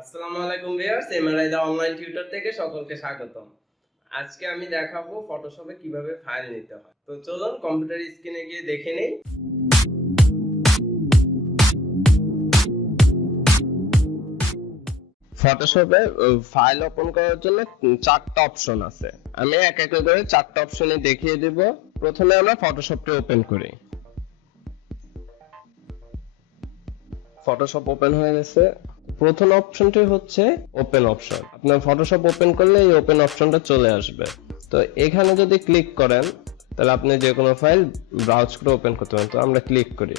আসসালামু আলাইকুম viewers, MRI The Online Tutor থেকে সকলকে স্বাগতম। আজকে আমি দেখাবো ফটোশপে কিভাবে ফাইল নিতে হয়। তো চলুন কম্পিউটার স্ক্রিনে গিয়ে দেখে নেই। ফটোশপে ফাইল ওপেন করার জন্য চারটা অপশন আছে। আমি এক এক করে চারটা অপশনে দেখিয়ে দেব। প্রথমে আমরা ফটোশপটা ওপেন করি। ফটোশপ ওপেন হয়ে গেছে। প্রথম অপশনটি হচ্ছে ওপেন অপশন। আপনার ফটোশপ ওপেন করলে এই ওপেন অপশনটা চলে আসবে। তো এখানে যদি ক্লিক করেন তাহলে আপনি যে কোনো ফাইল ব্রাউজ করে ওপেন করতে পারেন। তো আমরা ক্লিক করি।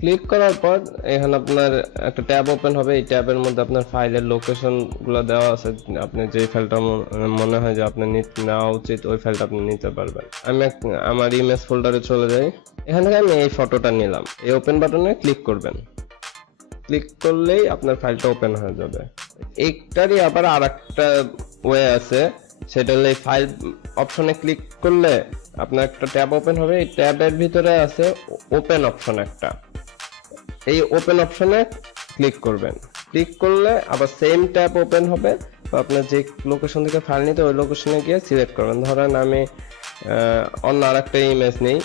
ক্লিক করার পর এখানে আপনার একটা ট্যাব ওপেন হবে। এই ট্যাবের মধ্যে আপনার ফাইলের লোকেশন গুলো দেওয়া আছে। আপনি যে ফাইলটা মনে হয় যে আপনার নেওয়া উচিত ওই ফাইলটা আপনি নিতে পারবেন। আমি আমার ইমেজ ফোল্ডারে চলে যাই। এখান থেকে আমি এই ফটোটা নিলাম। এই ওপেন বাটনে ক্লিক করবেন। ক্লিক করলেই আপনার ফাইলটা ওপেন হয়ে যাবে। একটারই আবার আরেকটা ওয়ে আছে, সেটা হলো এই ফাইল অপশনে ক্লিক করলে আপনার একটা ট্যাব ওপেন হবে। এই ট্যাবের ভিতরে আছে ওপেন অপশন একটা। এই ওপেন অপশনে ক্লিক করবেন। ক্লিক করলে আবার সেম ট্যাব ওপেন হবে। তো আপনার যে লোকেশন থেকে ফাইল নিতে ওই লোকেশনে গিয়ে সিলেক্ট করবেন। ধরেন আমি অন্য আরেকটা ইমেজ নেই,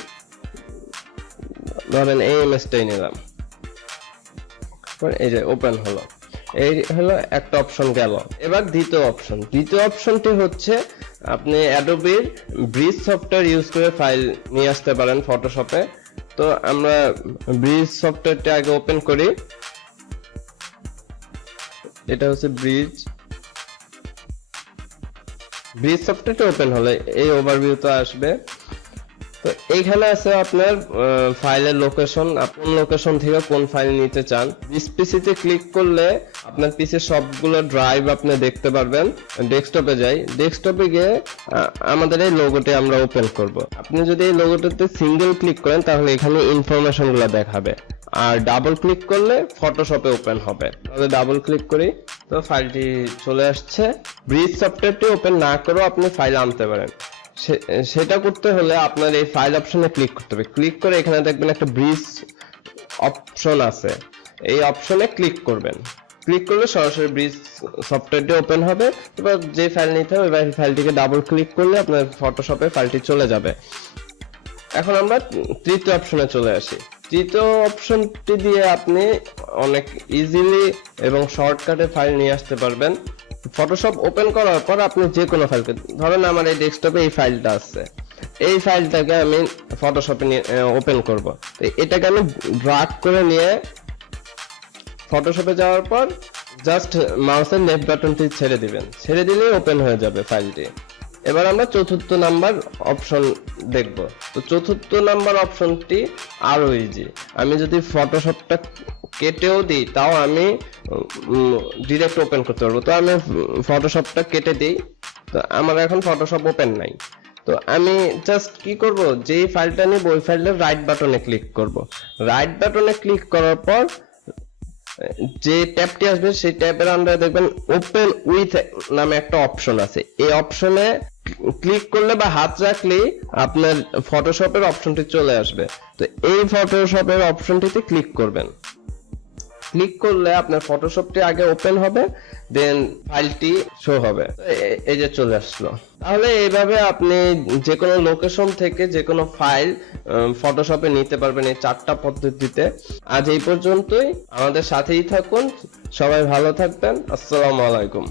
ধরেন এই ইমেজটাই নিলাম। এই যে ওপেন হলো। এই হলো একটা অপশন গেল। এবার দ্বিতীয় অপশনটি হচ্ছে আপনি অ্যাডোবির ব্রিজ সফটওয়্যার ইউজ করে ফাইল নিয়ে আসতে পারেন ফটোশপে। তো আমরা ব্রিজ সফটওয়্যারটা আগে ওপেন করি। এটা হচ্ছে ব্রিজ সফটওয়্যারটা ওপেন হলে এই ওভারভিউটা আসবে। তো এইখানে আছে আপনার ফাইলের লোকেশন, কোন লোকেশন থেকে কোন ফাইল নিতে চান। দিস পিসিতে ক্লিক করলে আপনার পিসির সবগুলো ড্রাইভ আপনি দেখতে পারবেন। ডেস্কটপে যাই। ডেস্কটপে গিয়ে আমাদের এই লোগোটি আমরা ওপেন করব। আপনি যদি এই লোগোটাতে সিঙ্গেল ক্লিক করেন তাহলে এখানে ইনফরমেশনগুলো দেখাবে, আর ডাবল ক্লিক করলে ফটোশপে ওপেন হবে। তাহলে ডাবল ক্লিক করি, তো ফাইলটি চলে আসছে। ব্রিজ সফটওয়্যারটি ওপেন না করেও আপনি ফাইল আনতে পারেন। সেটা করতে হলে আপনার এই ফাইল অপশনে ক্লিক করতে হবে। ক্লিক করে এখানে দেখবেন একটা ব্রিজ অপশন আছে, এই অপশনে ক্লিক করবেন। ক্লিক করলে সরাসরি ব্রিজ সফটওয়্যারটি ওপেন হবে। এবার যে ফাইল নিতে হবে ওই ফাইলটিকে ডাবল ক্লিক করলে আপনার ফটোশপে ফাইলটি চলে যাবে। এখন আমরা তৃতীয় অপশনে চলে আসি। তৃতীয় অপশনটি দিয়ে আপনি অনেক ইজিলি এবং শর্টকাটে ফাইল নিয়ে আসতে পারবেন। ফটোশপ ওপেন করার পর আপনি যে কোনো ফাইলকে, ধরেন আমার এই ডেস্কটপে এই ফাইলটা আছে, এই ফাইলটাকে আমি ফটোশপে ওপেন করব। তো এটাকে আমি ড্র্যাগ করে নিয়ে ফটোশপে যাওয়ার পর জাস্ট মাউসের লেফট বাটনটি ছেড়ে দিবেন। ছেড়ে দিলেই ওপেন হয়ে যাবে ফাইলটি। এবার আমরা চতুর্থ নাম্বার অপশন দেখব। তো চতুর্থ নাম্বার অপশনটি আরো ইজি। আমি যদি ফটোশপটা কেটেও দিই তাও আমি ডিরেক্ট ওপেন করতে পারবো। তো আমি ফটোশপটা কেটে দিই। তো আমার এখন ফটোশপ ওপেন নাই। তো আমি জাস্ট কি করব, যেই ফাইলটা নিব ওই ফাইলের রাইট বাটনে ক্লিক করব। রাইট বাটনে ক্লিক করার পর যে ট্যাবটি আসবে সেই ট্যাবের আন্ডারে দেখবেন ওপেন উইথ নামে একটা অপশন আছে। এই অপশনে ক্লিক করলে বা হাত রাখলেই আপনার ফটোশপের অপশনটি চলে আসবে। তো এই ফটোশপের অপশনটিতে ক্লিক করবেন। ক্লিক করলে আপনার ফটোশপটি আগে ওপেন হবে, দেন ফাইলটি শো হবে। এই যে চলে আসলো। তাহলে এইভাবে আপনি যে কোনো লোকেশন থেকে যে কোনো ফাইল ফটোশপে নিতে পারবেন এই চারটা পদ্ধতিতে। আজ এই পর্যন্তই। আমাদের সাথেই থাকুন। সবাই ভালো থাকবেন। আসসালামু আলাইকুম।